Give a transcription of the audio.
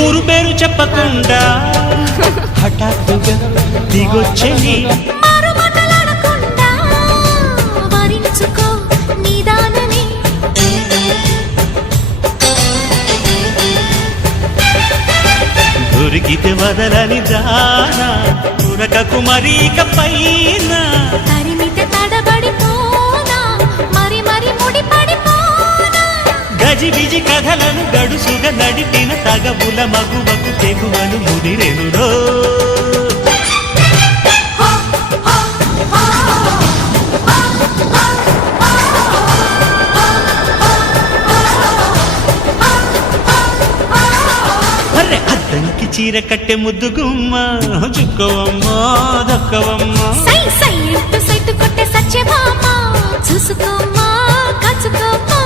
ఊరు పేరు చెప్పకుండా హఠాత్తుగా దిగొచ్చని దొరికితే వదలని దానా ఉరకకు మరీక పైన తరిమితే తడబడిపోనా మరి మరి ముడిపడిపోనా గజిబిజి కథలను గడుసుగా నడిపిన తగవుల మగువకు తెగువను ముదిరెనురో అద్దంకి చీర కట్టె ముద్దు గుమ్మ చుక్కవమ్మా దక్కవమ్మా సై సై ఇంటూ సైటు కొట్టే సత్యభామ చూసుకోమ్మా కాచుకోమ్మా